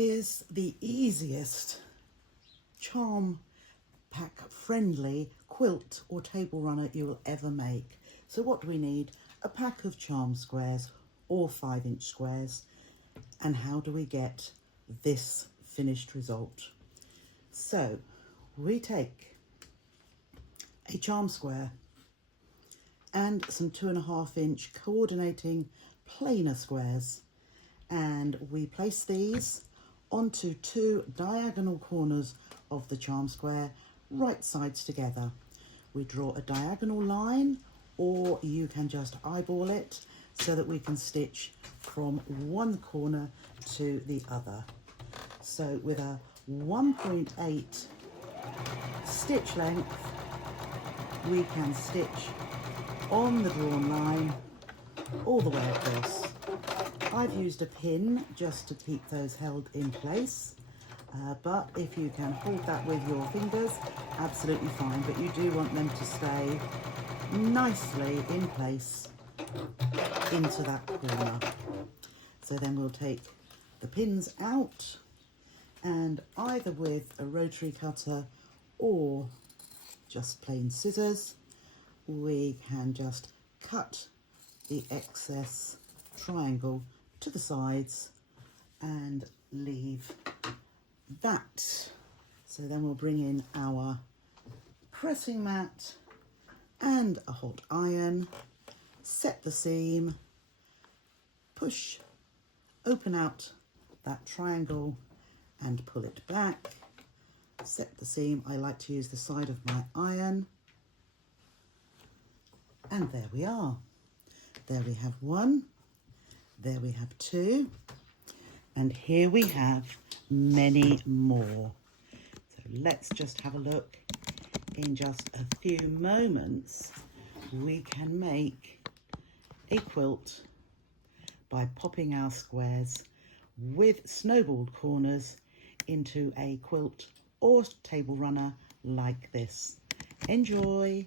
Here's the easiest charm pack friendly quilt or table runner you will ever make. So what do we need? A pack of charm squares or 5-inch squares. And how do we get this finished result? So we take a charm square and some 2.5-inch coordinating planer squares, and we place these onto 2 diagonal corners of the charm square, right sides together. We draw a diagonal line, or you can just eyeball it so that we can stitch from one corner to the other. So with a 1.8 stitch length, we can stitch on the drawn line all the way across. I've used a pin just to keep those held in place, but if you can hold that with your fingers, absolutely fine, but you do want them to stay nicely in place into that corner. So then we'll take the pins out, and either with a rotary cutter or just plain scissors, we can just cut the excess triangle to the sides and leave that. So then we'll bring in our pressing mat and a hot iron, set the seam, push, open out that triangle and pull it back, set the seam. I like to use the side of my iron, and there we are. There we have one, there we have two, and here we have many more. So let's just have a look. In just a few moments, we can make a quilt by popping our squares with snowballed corners into a quilt or table runner like this. Enjoy!